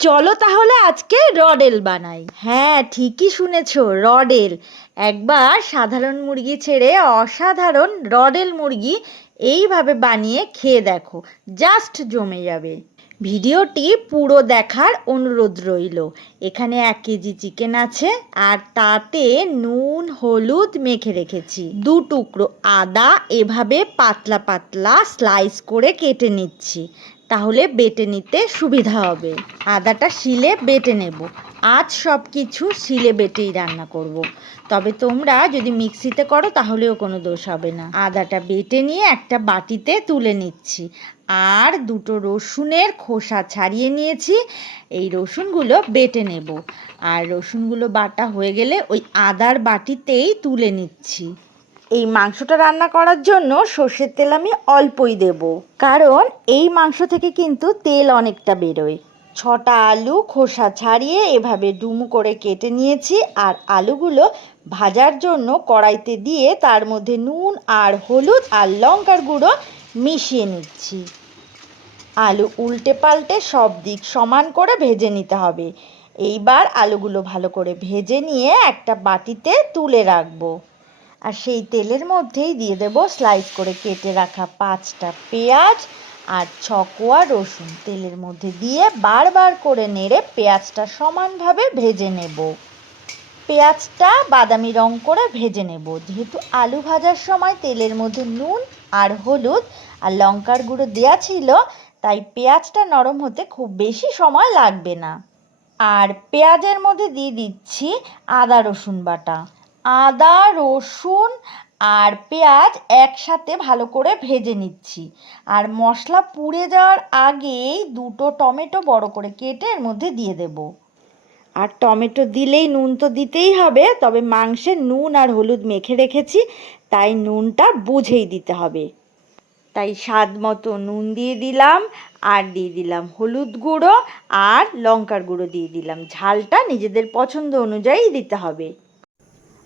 চলো তাহলে আজকে রডেল বানাই। হ্যাঁ ঠিকই শুনেছ, রডেল। একবার সাধারণ মুরগি ছেড়ে অসাধারণ রডেল মুরগি এইভাবে বানিয়ে খেয়ে দেখো, জাস্ট জমে যাবে। ভিডিওটি পুরো দেখার অনুরোধ রইল। এখানে এক কেজি চিকেন আছে, আর তাতে নুন, হলুদ মেখে রেখেছি। দু টুকরো আদা এভাবে পাতলা পাতলা স্লাইস করে কেটে নিচ্ছি। তাহলে বেটে নিতে সুবিধা হবে। আদাটা শিলে বেটে নেব। আজ সব কিছু শিলে বেটেই রান্না করব। তবে তোমরা যদি মিক্সিতে করো তাহলেও কোনো দোষ হবে না। আদাটা বেটে নিয়ে একটা বাটিতে তুলে নিচ্ছি। আর দুটো রসুনের খোসা ছাড়িয়ে নিয়েছি। এই রসুনগুলো বেটে নেব। আর রসুনগুলো বাটা হয়ে গেলে ওই আদার বাটিতেই তুলে নিচ্ছি। এই মাংসটা রান্না করার জন্য সর্ষের তেল আমি অল্পই দেব। কারণ এই মাংস থেকে কিন্তু তেল অনেকটা বেরোয়। ছটা আলু খোসা ছাড়িয়ে এভাবে ডুমু করে কেটে নিয়েছি। আর আলুগুলো ভাজার জন্য কড়াইতে দিয়ে তার মধ্যে নুন আর হলুদ আর লঙ্কার গুঁড়ো মিশিয়ে নিচ্ছি। আলু উল্টে পাল্টে সব দিক সমান করে ভেজে নিতে হবে। এইবার আলুগুলো ভালো করে ভেজে নিয়ে একটা বাটিতে তুলে রাখব। আর সেই তেলের মধ্যেই দিয়ে দেব স্লাইস করে কেটে রাখা পাঁচটা পেঁয়াজ আর ছকোয়া রসুন। তেলের মধ্যে দিয়ে বারবার করে নেড়ে পেঁয়াজটা সমানভাবে ভেজে নেব। পেঁয়াজটা বাদামি রং করে ভেজে নেব। যেহেতু আলু ভাজার সময় তেলের মধ্যে নুন আর হলুদ আর লঙ্কার গুঁড়ো দেওয়া ছিল, তাই পেঁয়াজটা নরম হতে খুব বেশি সময় লাগবে না। আর পেঁয়াজের মধ্যে দিয়ে দিচ্ছি আদা রসুন বাটা। আদা, রসুন আর পেঁয়াজ একসাথে ভালো করে ভেজে নিচ্ছি। আর মশলা পুড়ে যাওয়ার আগেই দুটো টমেটো বড় করে কেটে এর মধ্যে দিয়ে দেব। আর টমেটো দিলেই নুন তো দিতেই হবে, তবে মাংসে নুন আর হলুদ মেখে রেখেছি, তাই নুনটা বুঝেই দিতে হবে। তাই স্বাদ মতো নুন দিয়ে দিলাম, আর দিয়ে দিলাম হলুদ গুঁড়ো, আর লঙ্কার গুঁড়ো দিয়ে দিলাম। ঝালটা নিজেদের পছন্দ অনুযায়ী দিতে হবে।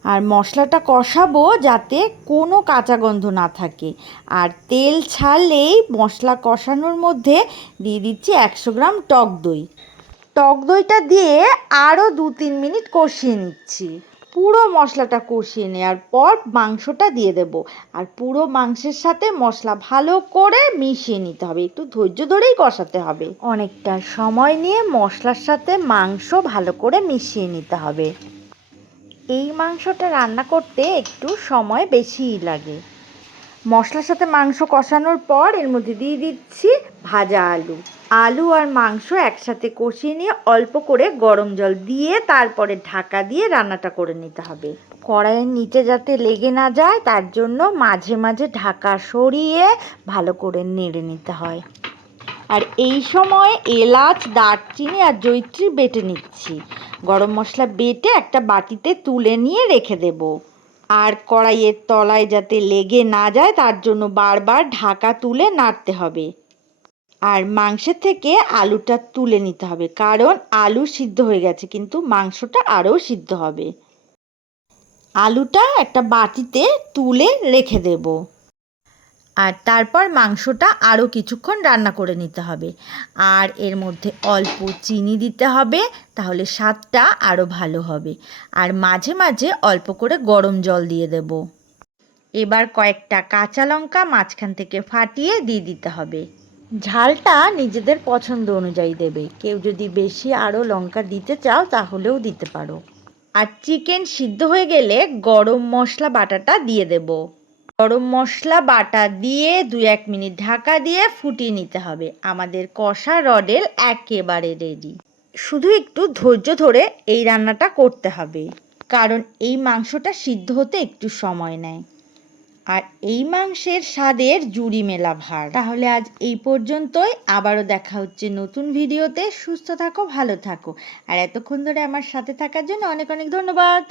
আর মশলাটা কষাবো যাতে কোনো কাঁচা গন্ধ না থাকে। আর তেল ছাড়লেই মশলা কষানোর মধ্যে দিয়ে দিচ্ছি একশো গ্রাম টক দই। টক দইটা দিয়ে আরও দু তিন মিনিট কষিয়ে নিচ্ছি। পুরো মশলাটা কষিয়ে নেওয়ার পর মাংসটা দিয়ে দেব। আর পুরো মাংসের সাথে মশলা ভালো করে মিশিয়ে নিতে হবে। একটু ধৈর্য ধরেই কষাতে হবে। অনেকটা সময় নিয়ে মশলার সাথে মাংস ভালো করে মিশিয়ে নিতে হবে। এই মাংসটা রান্না করতে একটু সময় বেশিই লাগে। মশলার সাথে মাংস কষানোর পর এর মধ্যে দিয়ে দিচ্ছি ভাজা আলু। আলু আর মাংস একসাথে কষিয়ে নিয়ে অল্প করে গরম জল দিয়ে তারপরে ঢাকা দিয়ে রান্নাটা করে নিতে হবে। কড়াইয়ের নিচে যাতে লেগে না যায়, তার জন্য মাঝে মাঝে ঢাকা সরিয়ে ভালো করে নেড়ে নিতে হয়। আর এই সময় এলাচ, দারচিনি আর জৈত্রী বেটে নিচ্ছি। গরম মশলা বেটে একটা বাটিতে তুলে নিয়ে রেখে দেব। আর কড়াইয়ের তলায় যাতে লেগে না যায়, তার জন্য বারবার ঢাকা তুলে নাড়তে হবে। আর মাংসের থেকে আলুটা তুলে নিতে হবে, কারণ আলু সিদ্ধ হয়ে গেছে, কিন্তু মাংসটা আরও সিদ্ধ হবে। আলুটা একটা বাটিতে তুলে রেখে দেবো। আর তারপর মাংসটা আরও কিছুক্ষণ রান্না করে নিতে হবে। আর এর মধ্যে অল্প চিনি দিতে হবে, তাহলে স্বাদটা আরও ভালো হবে। আর মাঝে মাঝে অল্প করে গরম জল দিয়ে দেব। এবার কয়েকটা কাঁচা লঙ্কা মাঝখান থেকে ফাটিয়ে দিয়ে দিতে হবে। ঝালটা নিজেদের পছন্দ অনুযায়ী দেবে। কেউ যদি বেশি আরও লঙ্কা দিতে চাও, তাহলেও দিতে পারো। আর চিকেন সিদ্ধ হয়ে গেলে গরম মশলা বাটাটা দিয়ে দেবো। গরম মশলা বাটা দিয়ে দু এক মিনিট ঢাকা দিয়ে ফুটিয়ে নিতে হবে। আমাদের কষা রডেল একেবারে রেডি শুধু একটু ধৈর্য ধরে এই রান্নাটা করতে হবে। কারণ এই মাংসটা সিদ্ধ হতে একটু সময় নেয়। আর এই মাংসের স্বাদের জুড়ি মেলা ভার। তাহলে আজ এই পর্যন্তই। আবারও দেখা হচ্ছে নতুন ভিডিওতে। সুস্থ থাকো, ভালো থাকো। আর এতক্ষণ ধরে আমার সাথে থাকার জন্য অনেক অনেক ধন্যবাদ।